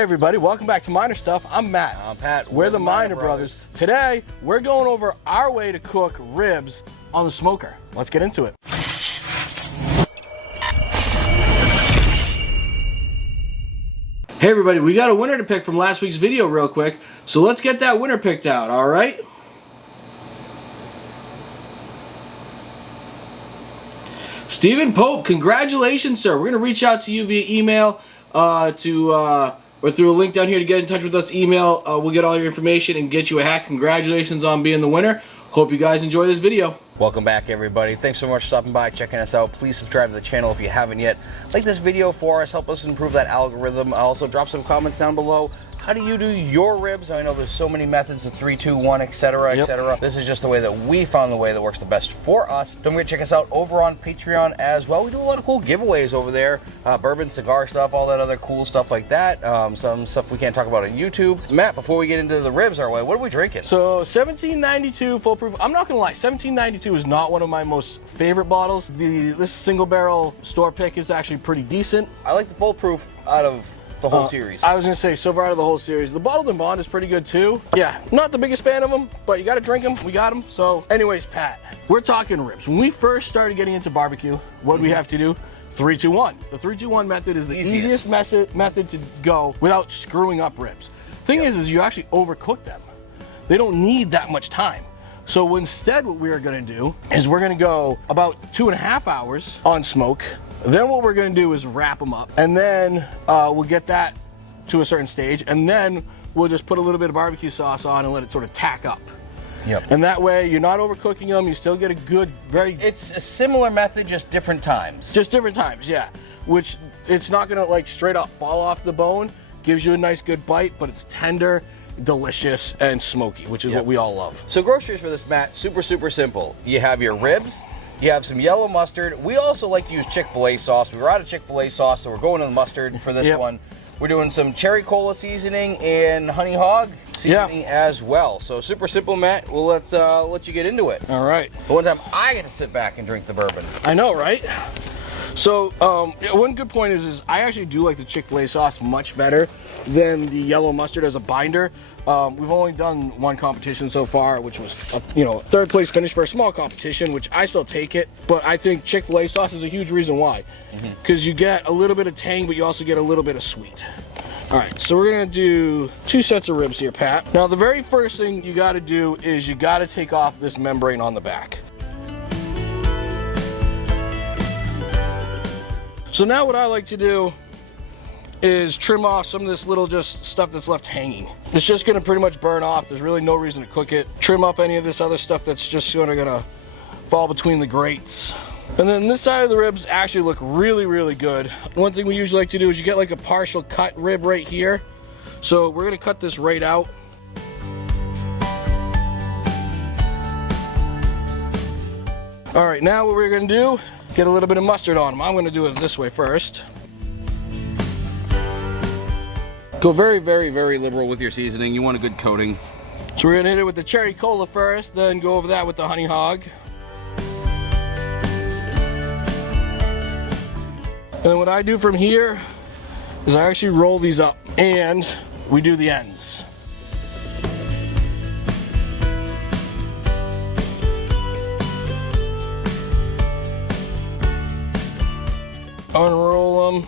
Hey everybody, welcome back to Miner Stuff. I'm Matt. I'm Pat. We're the Miner Brothers. Today, we're going over our way to cook ribs on the smoker. Let's get into it. Hey everybody, we got a winner to pick from last week's video real quick, so let's get that winner picked out, all right? Stephen Pope, congratulations, sir. We're going to reach out to you via email or through a link down here to get in touch with us. Email, we'll get all your information and get you a hat. Congratulations on being the winner. Hope you guys enjoy this video. Welcome back, everybody. Thanks so much for stopping by, checking us out. Please subscribe to the channel if you haven't yet. Like this video for us, help us improve that algorithm. Also, drop some comments down below. How do you do your ribs? I know there's so many methods, the 3, 2, 1, etc., etc. This is just the way that we found the way that works the best for us. Don't forget to check us out over on Patreon as well. We do a lot of cool giveaways over there. Bourbon, cigar stuff, all that other cool stuff like that. Some stuff we can't talk about on YouTube. Matt, before we get into the ribs our way, what are we drinking? So 1792 full proof. I'm not gonna lie, 1792 is not one of my most favorite bottles. This single barrel store pick is actually pretty decent. I like the full proof out of the whole series. I was gonna say, so far out of the whole series, the bottled and bond is pretty good too. Yeah, not the biggest fan of them, but you gotta drink them. We got them. So anyways, Pat, we're talking ribs. When we first started getting into barbecue, what do we have to do? 3, 2, 1. The 3, 2, 1 method is the easiest method to go without screwing up ribs. Thing is you actually overcook them. They don't need that much time. So instead what we are gonna do is we're gonna go about 2.5 hours on smoke. Then what we're gonna do is wrap them up, and then we'll get that to a certain stage, and then we'll just put a little bit of barbecue sauce on and let it sort of tack up. Yep. And that way you're not overcooking them, you still get a good, It's a similar method, just different times. Just different times, yeah. Which, it's not gonna like straight up fall off the bone, gives you a nice good bite, but it's tender, delicious, and smoky, which is what we all love. So groceries for this, Matt, super simple. You have your ribs, you have some yellow mustard. We also like to use Chick-fil-A sauce. We were out of Chick-fil-A sauce, so we're going to the mustard for this one. We're doing some cherry cola seasoning and honey hog seasoning as well. So super simple, Matt. We'll let you get into it. All right. But one time I get to sit back and drink the bourbon. I know, right? So one good point is I actually do like the Chick-fil-A sauce much better than the yellow mustard as a binder. We've only done one competition so far, which was third place finish for a small competition, which I still take it. But I think Chick-fil-A sauce is a huge reason why, because you get a little bit of tang, but you also get a little bit of sweet. All right, so we're gonna do 2 sets of ribs here, Pat. Now the very first thing you got to do is you got to take off this membrane on the back. So now what I like to do is trim off some of this little just stuff that's left hanging. It's just gonna pretty much burn off. There's really no reason to cook it. Trim up any of this other stuff that's just gonna fall between the grates. And then this side of the ribs actually look really good. One thing we usually like to do is you get like a partial cut rib right here. So we're gonna cut this right out. All right, now what we're gonna do, get a little bit of mustard on them. I'm gonna do it this way first. Go very liberal with your seasoning. You want a good coating. So we're gonna hit it with the cherry cola first, then go over that with the honey hog. And then what I do from here is I actually roll these up and we do the ends. Unroll them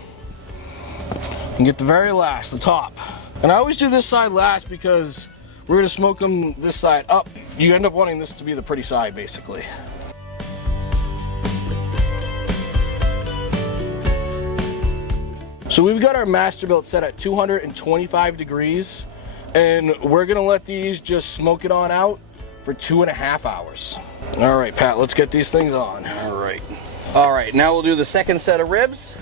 and get the very last, the top. And I always do this side last because we're gonna smoke them this side up. You end up wanting this to be the pretty side, basically. So we've got our Masterbuilt set at 225 degrees, and we're gonna let these just smoke it on out for 2.5 hours. All right, Pat, let's get these things on. All right, now we'll do the second set of ribs.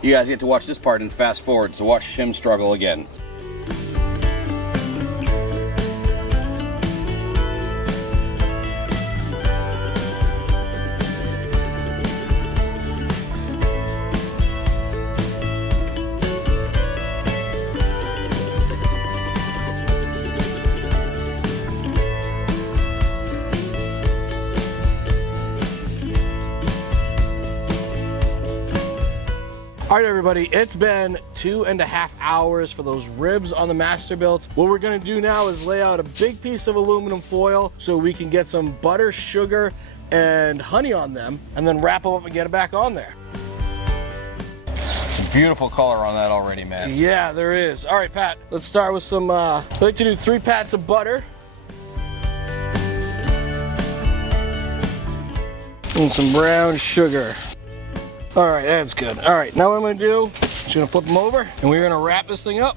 You guys get to watch this part and fast forward, so watch him struggle again. All right, everybody, it's been 2.5 hours for those ribs on the Masterbuilt. What we're gonna do now is lay out a big piece of aluminum foil so we can get some butter, sugar, and honey on them, and then wrap them up and get it back on there. It's a beautiful color on that already, man. Yeah, there is. All right, Pat, let's start with some, I like to do 3 pats of butter. And some brown sugar. All right, that's good. All right, now what I'm gonna do, just gonna flip them over and we're gonna wrap this thing up.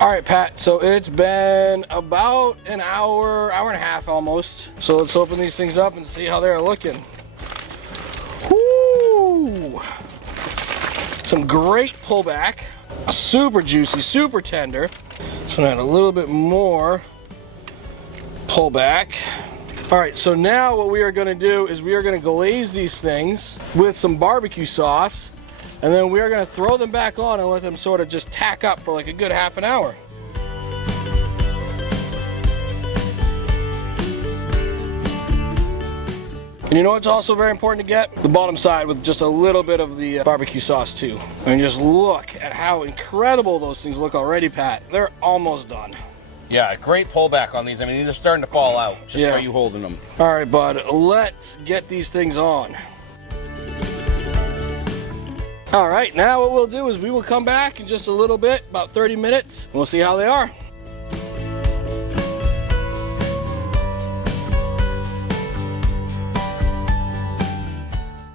All right, Pat, so it's been about an hour, hour and a half almost. So let's open these things up and see how they're looking. Woo! Some great pullback, super juicy, super tender. So now add a little bit more pullback. All right, so now what we are gonna do is we are gonna glaze these things with some barbecue sauce, and then we are gonna throw them back on and let them sort of just tack up for like a good half an hour. And you know what's also very important to get? The bottom side with just a little bit of the barbecue sauce too. And just look at how incredible those things look already, Pat. They're almost done. Yeah, great pullback on these. I mean, these are starting to fall out. Just how you holding them. All right, bud, let's get these things on. All right, now what we'll do is we will come back in just a little bit, about 30 minutes, and we'll see how they are.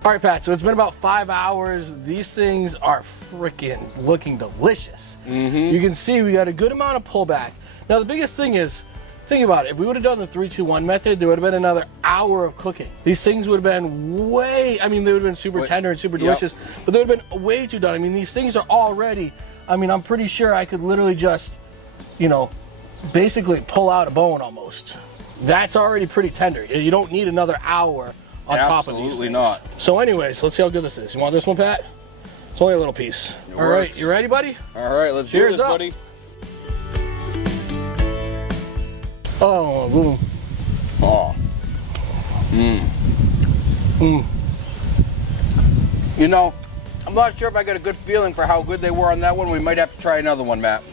All right, Pat, so it's been about 5 hours. These things are freaking looking delicious. You can see we got a good amount of pullback. Now, the biggest thing is, think about it. If we would have done the 3-2-1 method, there would have been another hour of cooking. These things would have been way, I mean, they would have been super tender and super delicious, but they would have been way too done. I mean, these things are already, I mean, I'm pretty sure I could literally just, you know, basically pull out a bone almost. That's already pretty tender. You don't need another hour on top of these things. Not. So anyways, let's see how good this is. You want this one, Pat? It's only a little piece. All right, you ready, buddy? All right, let's Cheers do this, up. buddy. Oh, Oh. You know, I'm not sure if I got a good feeling for how good they were on that one. We might have to try another one, Matt.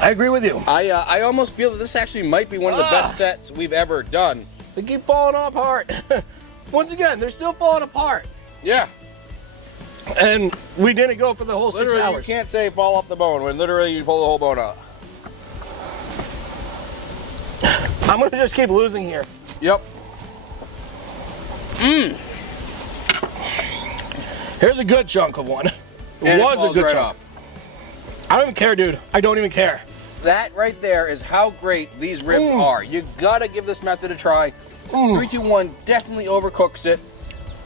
I agree with you. I almost feel that this actually might be one of the best sets we've ever done. They keep falling apart. Once again, they're still falling apart. Yeah. And we didn't go for the whole Literally, 6 hours. you can't say fall off the bone when literally you pull the whole bone out. I'm gonna just keep losing here. Yep. Here's a good chunk of one. And was a good right chunk. off. I don't even care, dude. I don't even care. That right there is how great these ribs are. You gotta give this method a try. 3-2-1 definitely overcooks it.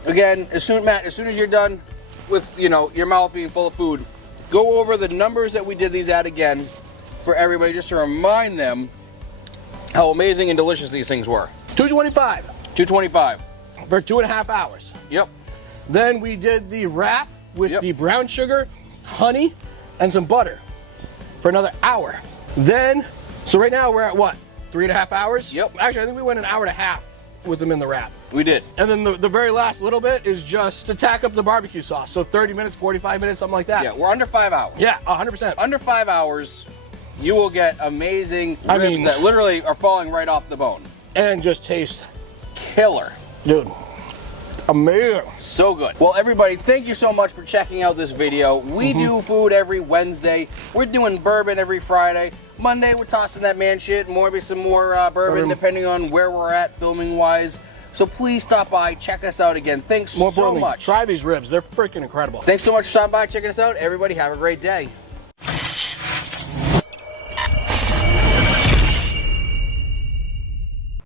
Again, Matt, as soon as you're done with, you know, your mouth being full of food, go over the numbers that we did these at again for everybody, just to remind them how amazing and delicious these things were. 225 225 for 2.5 hours. Yep. Then we did the wrap with the brown sugar, honey, and some butter for another hour. Then, so right now we're at what? 3.5 hours? Yep. Actually, I think we went an hour and a half with them in the wrap. We did. And then the very last little bit is just to tack up the barbecue sauce. So 30 minutes, 45 minutes, something like that. Yeah, we're under 5 hours. Yeah, 100%. Under 5 hours, you will get amazing ribs that literally are falling right off the bone. And just taste Killer. dude. Amazing. So good. Well, everybody, thank you so much for checking out this video. We do food every Wednesday. We're doing bourbon every Friday. Monday, we're tossing that man shit, maybe some more bourbon, depending on where we're at filming-wise. So please stop by, check us out again. Thanks so much. Try these ribs. They're freaking incredible. Thanks so much for stopping by, checking us out. Everybody, have a great day.